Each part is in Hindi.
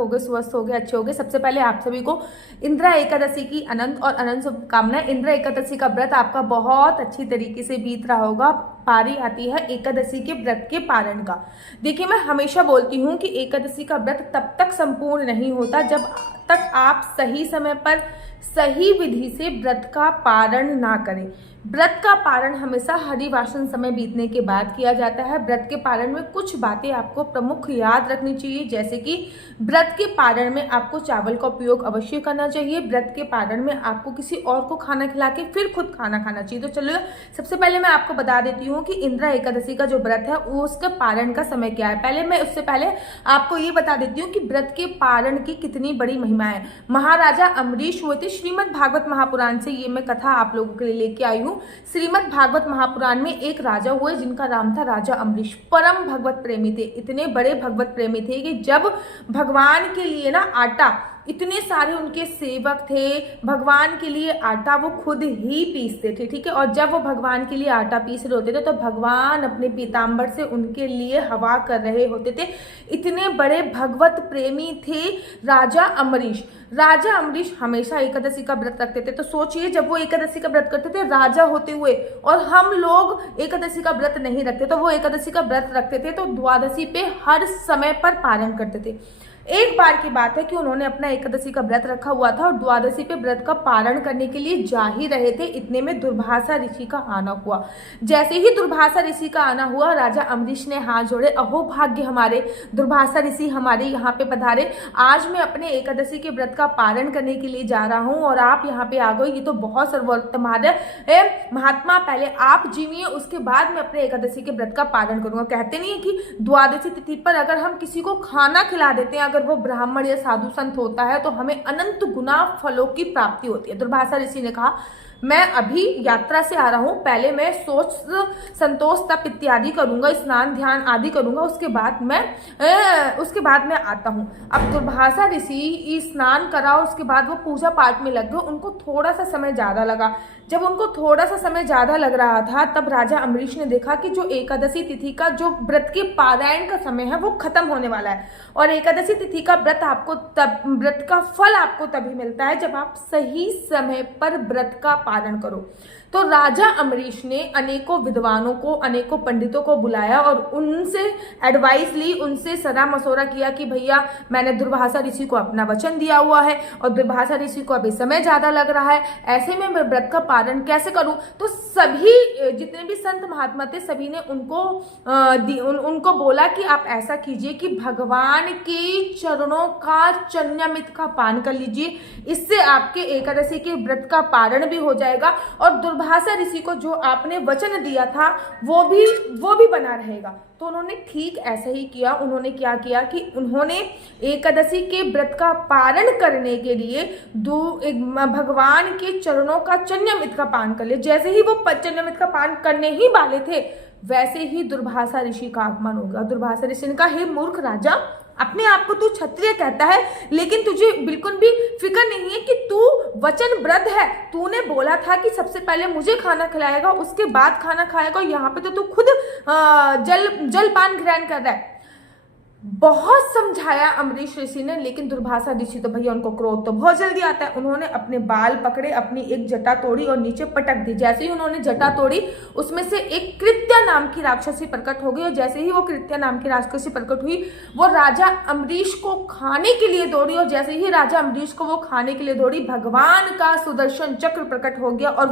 हो गए, स्वस्थ हो गए, अच्छे हो गए। सबसे पहले आप सभी को इंदिरा एकादशी की अनंत और अनंत शुभकामनाएं। इंदिरा एकादशी का व्रत आपका बहुत अच्छी तरीके से बीत रहा होगा। पारी आती है एकादशी के व्रत के पारण का। देखिए, मैं हमेशा बोलती हूँ कि एकादशी का व्रत तब तक संपूर्ण नहीं होता जब तक आप सही समय पर सही विधि से व्रत का पारण ना करें। व्रत का पारण हमेशा हरिवासन समय बीतने के बाद किया जाता है। व्रत के पारण में कुछ बातें आपको प्रमुख याद रखनी चाहिए, जैसे कि व्रत के पारण में आपको चावल का उपयोग अवश्य करना चाहिए। व्रत के पारण में आपको किसी और को खाना खिला के फिर खुद खाना खाना चाहिए। तो चलो, सबसे पहले मैं आपको बता देती हूँ कि इंदिरा एकादशी का जो व्रत है वो उसका पारण का समय क्या है। उससे पहले आपको ये बता देती हूँ कि व्रत के पारण की कितनी बड़ी महिमा है। महाराजा अम्बरीश हुए थे। श्रीमद् भागवत महापुराण से ये मैं कथा आप लोगों के लिए लेके आई हूँ। श्रीमद् भागवत महापुराण में एक राजा हुए जिनका नाम था राजा अम्बरीश। परम भगवत प्रेमी थे, इतने बड़े भगवत प्रेमी थे कि जब भगवान के लिए ना आटा, इतने सारे उनके सेवक थे, भगवान के लिए आटा वो खुद ही पीसते थे, ठीक है। और जब वो भगवान के लिए आटा पीस रहे होते थे तो भगवान अपने पीताम्बर से उनके लिए हवा कर रहे होते थे। इतने बड़े भगवत प्रेमी थे राजा अम्बरीश। राजा अम्बरीश हमेशा एकादशी का व्रत रखते थे। तो सोचिए, जब वो एकादशी का व्रत करते थे राजा होते हुए, और हम लोग एकादशी का व्रत नहीं रखते, तो वो एकादशी का व्रत रखते थे तो द्वादशी पे हर समय पर पारण करते थे। एक बार की बात है कि उन्होंने अपना एकादशी का व्रत रखा हुआ था और द्वादशी पे व्रत का पारण करने के लिए जा ही रहे थे। इतने में दुर्वासा ऋषि का आना हुआ। जैसे ही दुर्वासा ऋषि का आना हुआ, राजा अम्बरीश ने हाथ जोड़े, अहो भाग्य हमारे, दुर्वासा ऋषि हमारे यहाँ पे पधारे। आज मैं अपने एकादशी के व्रत का पारण करने के लिए जा रहा हूँ और आप यहाँ पे आ गए, ये तो बहुत सर्वोत्तम है। महात्मा, पहले आप जीविए, उसके बाद मैं अपने एकादशी के व्रत का पारण करूंगा। कहते नहीं है कि द्वादशी तिथि पर अगर हम किसी को खाना खिला देते हैं, अगर वो ब्राह्मण या साधु संत होता है, तो हमें अनंत गुना फलों की प्राप्ति होती है। दुर्वासा ऋषि ने कहा, मैं अभी यात्रा से आ रहा हूँ, पहले मैं सोच संतोष तप इत्यादि करूंगा, स्नान ध्यान आदि करूंगा, उसके बाद मैं आता हूँ। अब दुर्वासा ऋषि स्नान करा, उसके बाद वो पूजा पाठ में लग गए। उनको थोड़ा सा समय ज्यादा लगा। जब उनको थोड़ा सा समय ज्यादा लग रहा था, तब राजा अम्बरीश ने देखा कि जो एकादशी तिथि का जो व्रत के पारायण का समय है वो खत्म होने वाला है। और एकादशी तिथि का व्रत का फल आपको तभी मिलता है जब आप सही समय पर व्रत का पारण करो। तो राजा अम्बरीश ने अनेकों विद्वानों को, अनेकों पंडितों को बुलाया और उनसे एडवाइस ली, उनसे सलाह मशवरा किया कि भैया, मैंने दुर्वासा ऋषि को अपना वचन दिया हुआ है और दुर्वासा ऋषि को अभी समय ज्यादा लग रहा है, ऐसे में मैं व्रत का पारण कैसे करूं। तो सभी जितने भी संत महात्मा थे, सभी ने उनको बोला कि आप ऐसा कीजिए कि भगवान के चरणों का चन्यामृत का पान कर लीजिए, इससे आपके एकादशी के व्रत का पारण भी हो जाएगा और दुर्वासा ऋषि को जो आपने वचन दिया था वो भी बना रहेगा। तो उन्होंने ठीक ऐसा ही किया। उन्होंने क्या किया कि उन्होंने एकादशी के व्रत का पारण करने के लिए भगवान के चरणों का चन्यामृत का पान कर लिया। जैसे ही वो चन्यामृत का पान करने ही वाले थे, वैसे ही दुर्वासा ऋषि का आगमन हो गया। दुर्वासा ऋषि ने कहा, हे मूर्ख राजा, अपने आप को तू क्षत्रिय कहता है, लेकिन तुझे बिल्कुल भी फिक्र नहीं है कि तू वचनबद्ध है। तूने बोला था कि सबसे पहले मुझे खाना खिलाएगा, उसके बाद खाना खाएगा, यहाँ पे तो तू खुद जलपान ग्रहण कर रहा है। बहुत समझाया अम्बरीश ऋषि ने, लेकिन दुर्वासा ऋषि तो भैया, उनको क्रोध तो बहुत जल्दी आता है। उन्होंने अपने बाल पकड़े, अपनी एक जटा तोड़ी और नीचे पटक दी। जैसे ही उन्होंने जटा तोड़ी, उसमें से एक कृत्या नाम की राक्षसी प्रकट हो गई और जैसे ही वो कृत्या नाम की राक्षसी प्रकट हुई, वो राजा अम्बरीश को खाने के लिए दौड़ी और जैसे ही राजा अम्बरीश को वो खाने के लिए दौड़ी, भगवान का सुदर्शन चक्र प्रकट हो गया और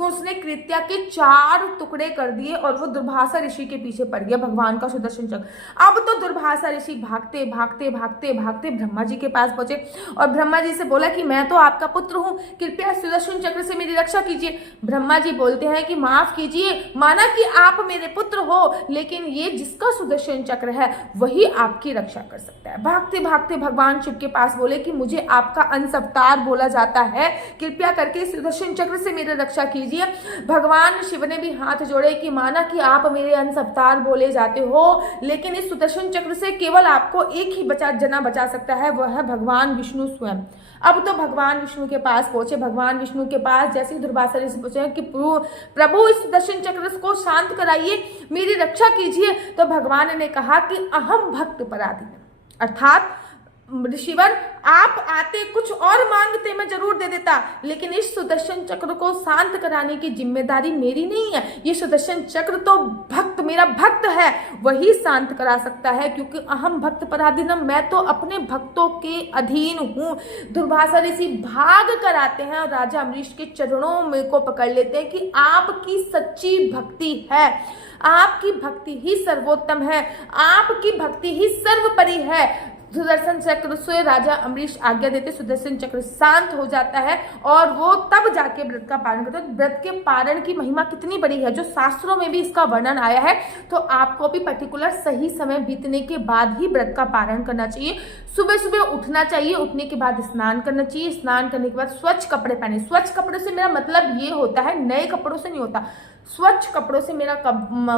उसने कृत्या के 4 टुकड़े कर दिए और वो दुर्वासा ऋषि के पीछे पड़ गया, भगवान का सुदर्शन चक्र। अब तो दुर्वासा ऋषि भागते भागते भागते भागते ब्रह्मा जी के पास पहुंचे और ब्रह्मा जी से बोला कि मैं तो आपका पुत्र हूं, कृपया सुदर्शन चक्र से मेरी रक्षा कीजिए। ब्रह्मा जी बोलते हैं कि माफ कीजिए, माना कि आप मेरे पुत्र हो, लेकिन ये जिसका सुदर्शन चक्र है वही आपकी रक्षा कर सकता है। भागते भागते भगवान शिव के पास बोले कि मुझे आपका अंश अवतार बोला जाता है, कृपया करके सुदर्शन चक्र से मेरी रक्षा कीजिए। भगवान शिव ने भी हाथ जोड़े कि माना कि आप मेरे अंश अवतार बोले जाते हो, लेकिन इस सुदर्शन चक्र से केवल आपको एक ही जना बचा सकता है, वह है भगवान विष्णु स्वयं। अब तो भगवान विष्णु के पास पहुंचे। भगवान विष्णु के पास जैसे ही दुर्वासा ऋषि पहुंचे कि प्रभु इस सुदर्शन चक्र को शांत कराइए, मेरी रक्षा कीजिए। तो भगवान ने कहा कि अहम भक्त पराधीन, अर्थात ऋषिवर, आप आते कुछ और मांगते मैं जरूर दे देता, लेकिन इस सुदर्शन चक्र को शांत कराने की जिम्मेदारी मेरी नहीं है। ये सुदर्शन चक्र तो भक्त, मेरा भक्त है, वही शांत करा सकता है, क्योंकि अहम भक्त पराधीनम, मैं तो अपने भक्तों के अधीन हूँ। दुर्वासा ऋषि भाग कर आते हैं और राजा अम्बरीश के चरणों में को पकड़ लेते हैं कि आपकी सच्ची भक्ति है, आपकी भक्ति ही सर्वोत्तम है, आपकी भक्ति ही सर्वोपरि है। सुदर्शन चक्र से राजा अम्बरीश आज्ञा देते, सुदर्शन चक्र शांत हो जाता है और वो तब जाके व्रत का पारण करते हैं। व्रत के पारण की महिमा कितनी बड़ी है, जो शास्त्रों में भी इसका वर्णन आया है। तो आपको भी पर्टिकुलर सही समय बीतने के बाद ही व्रत का पारण करना चाहिए। सुबह सुबह उठना चाहिए, उठने के बाद स्नान करना चाहिए, स्नान करने के बाद स्वच्छ कपड़े पहने। स्वच्छ कपड़े से मेरा मतलब ये होता है, नए कपड़ों से नहीं होता। स्वच्छ कपड़ों से मेरा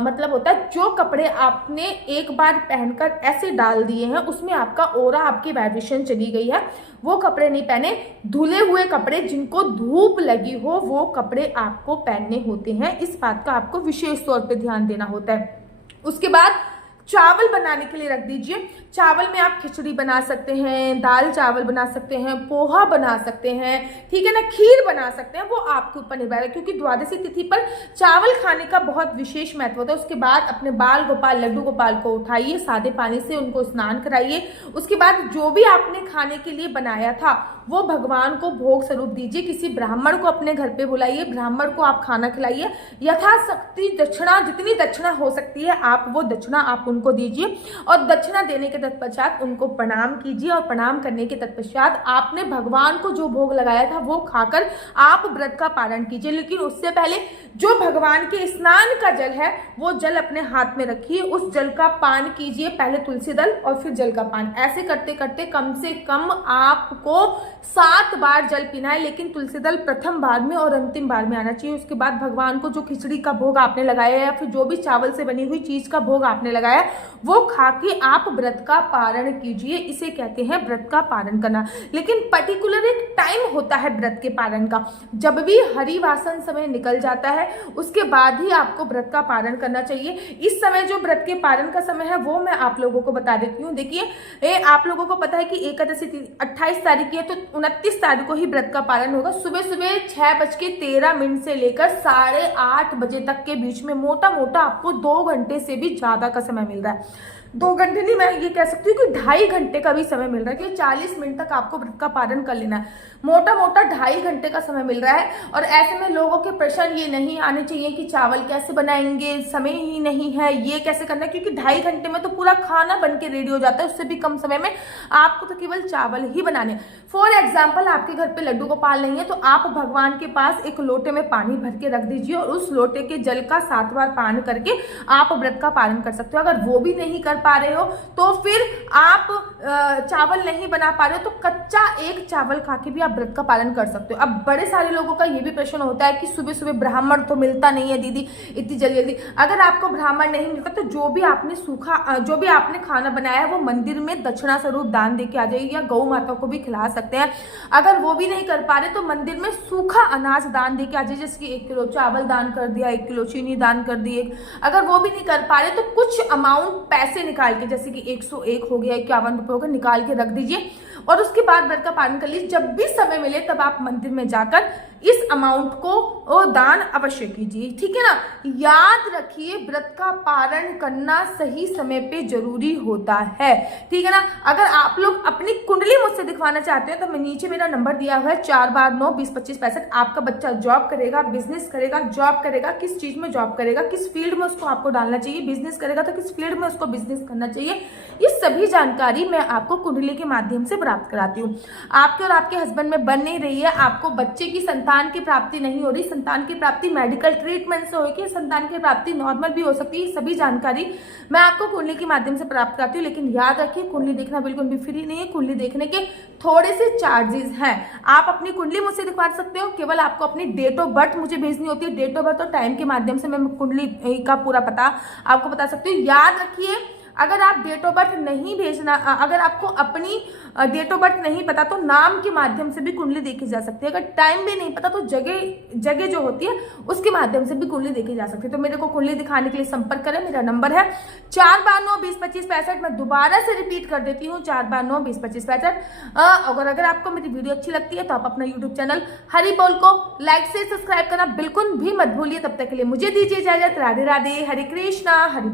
मतलब होता है जो कपड़े आपने एक बार पहनकर ऐसे डाल दिए हैं, उसमें आपका ओरा, आपकी वाइब्रेशन चली गई है, वो कपड़े नहीं पहने। धुले हुए कपड़े, जिनको धूप लगी हो, वो कपड़े आपको पहनने होते हैं। इस बात का आपको विशेष तौर पे ध्यान देना होता है। उसके बाद चावल बनाने के लिए रख दीजिए। चावल में आप खिचड़ी बना सकते हैं, दाल चावल बना सकते हैं, पोहा बना सकते हैं, ठीक है ना, खीर बना सकते हैं, वो आपके ऊपर निर्भर है, क्योंकि द्वादशी तिथि पर चावल खाने का बहुत विशेष महत्व होता है। उसके बाद अपने बाल गोपाल, लड्डू गोपाल को उठाइए, सादे पानी से उनको स्नान कराइए। उसके बाद जो भी आपने खाने के लिए बनाया था वो भगवान को भोग स्वरूप दीजिए। किसी ब्राह्मण को अपने घर पे बुलाइए, ब्राह्मण को आप खाना खिलाइए। यथाशक्ति दक्षिणा, जितनी दक्षिणा हो सकती है आप वो दक्षिणा आप उनको दीजिए, और दक्षिणा देने के तत्पश्चात उनको प्रणाम कीजिए, और प्रणाम करने के तत्पश्चात आपने भगवान को जो भोग लगाया था वो खाकर आप व्रत का पारण कीजिए। लेकिन उससे पहले जो भगवान के स्नान का जल है वो जल अपने हाथ में रखिए, उस जल का पान कीजिए, पहले तुलसी दल और फिर जल का पान। ऐसे करते करते कम से कम आपको 7 बार जल पीना है, लेकिन तुलसी दल प्रथम बार में और अंतिम बार में आना चाहिए। उसके बाद भगवान को जो खिचड़ी का भोग आपने लगाया या फिर जो भी चावल से बनी हुई चीज का भोग आपने लगाया वो खा के आप व्रत का पारण कीजिए। इसे कहते हैं व्रत का पारण करना। लेकिन पर्टिकुलर एक टाइम होता है व्रत के पारण का, जब भी हरिवासन समय निकल जाता है उसके बाद ही आपको व्रत का पारण करना चाहिए। इस समय जो व्रत के पारण का समय है वो मैं आप लोगों को बता देती हूँ। देखिए, आप लोगों को पता है कि एकादशी 28 तारीख की है, तो 29 तारीख को ही व्रत का पारण होगा। सुबह सुबह 6:13 से लेकर 8:30 बजे तक के बीच में मोटा मोटा आपको 2 घंटे से भी ज्यादा का समय मिल रहा है। 2 घंटे नहीं, मैं ये कह सकती हूँ कि 2.5 घंटे का भी समय मिल रहा है, कि 40 मिनट तक आपको व्रत का पारण कर लेना है। मोटा मोटा 2.5 घंटे का समय मिल रहा है। और ऐसे में लोगों के प्रश्न ये नहीं आने चाहिए कि चावल कैसे बनाएंगे, समय ही नहीं है, ये कैसे करना है, क्योंकि 2.5 घंटे में तो पूरा खाना बन के रेडी हो जाता है। उससे भी कम समय में आपको तो केवल चावल ही बनाने। फॉर एग्जाम्पल, आपके घर पे लड्डू गोपाल नहीं है तो आप भगवान के पास एक लोटे में पानी भर के रख दीजिए और उस लोटे के जल का 7 बार पान करके आप व्रत का पालन कर सकते हो। अगर वो भी नहीं कर पा रहे हो तो फिर आप चावल नहीं बना पा रहे हो तो कच्चा एक चावल खा के भी आप व्रत का पालन कर सकते हो। अब बड़े सारे लोगों का ये भी प्रश्न होता है कि सुबह सुबह ब्राह्मण तो मिलता नहीं है दीदी इतनी जल्दी जल्दी। अगर आपको ब्राह्मण नहीं मिलता तो जो भी आपने खाना बनाया है वो मंदिर में दक्षिणा स्वरूप दान दे के आ जाइए, या गौ माता को भी खिला सकते हैं। अगर वो भी नहीं कर पा रहे तो मंदिर में सूखा अनाज दान दे के आ जाइए, जैसे कि 1 किलो चावल दान कर दिया, 1 किलो चीनी दान कर दी। अगर वो भी नहीं कर पा रहे तो कुछ अमाउंट पैसे निकाल के, जैसे कि 101 हो गया, 51 रुपये हो गए, निकाल के रख दीजिए और उसके बाद व्रत का पालन कर लीजिए। जब भी समय मिले तब आप मंदिर में जाकर इस अमाउंट को दान अवश्य कीजिए, ठीक है ना। याद रखिए, व्रत का पारण करना सही समय पे जरूरी होता है, ठीक है ना। अगर आप लोग अपनी कुंडली मुझसे दिखवाना चाहते हैं तो मैं नीचे मेरा नंबर दिया हुआ है 4/9-20-25-65। आपका बच्चा जॉब करेगा, बिजनेस करेगा, जॉब करेगा, किस चीज में जॉब करेगा, किस फील्ड में उसको आपको डालना चाहिए, बिजनेस करेगा तो किस फील्ड में उसको बिजनेस करना चाहिए, ये सभी जानकारी मैं आपको कुंडली के माध्यम से प्राप्त कराती हूँ। आपके और आपके हस्बैंड में बन नहीं रही है, आपको बच्चे की संतान की प्राप्ति नहीं हो रही, संतान की प्राप्ति मेडिकल ट्रीटमेंट से होगी, संतान की प्राप्ति नॉर्मल भी हो सकती है, सभी जानकारी मैं आपको कुंडली के माध्यम से प्राप्त करती हूँ। लेकिन याद रखिए, कुंडली देखना बिल्कुल भी फ्री नहीं है, कुंडली देखने के थोड़े से चार्जेस हैं। आप अपनी कुंडली मुझसे दिखवा सकते हो, केवल आपको अपनी डेट ऑफ बर्थ मुझे भेजनी होती है। डेट ऑफ बर्थ और टाइम के माध्यम से मैं कुंडली का पूरा पता आपको बता सकती हूँ। याद रखिए, अगर आप डेट ऑफ बर्थ नहीं भेजना, अगर आपको अपनी डेट ऑफ बर्थ नहीं पता तो नाम के माध्यम से भी कुंडली देखी जा सकती है। अगर टाइम भी नहीं पता तो जगह जो होती है उसके माध्यम से भी कुंडली देखी जा सकती है। तो मेरे को कुंडली दिखाने के लिए संपर्क करें। मेरा नंबर है 492202565। मैं दोबारा से रिपीट कर देती हूँ, 492202565। अगर आपको मेरी वीडियो अच्छी लगती है तो आप अपना यूट्यूब चैनल हरि बोल को लाइक से सब्सक्राइब करना बिल्कुल भी मत भूलिए। तब तक के लिए मुझे दीजिए इजाजत। राधे राधे, हरे कृष्णा, हरि बोल।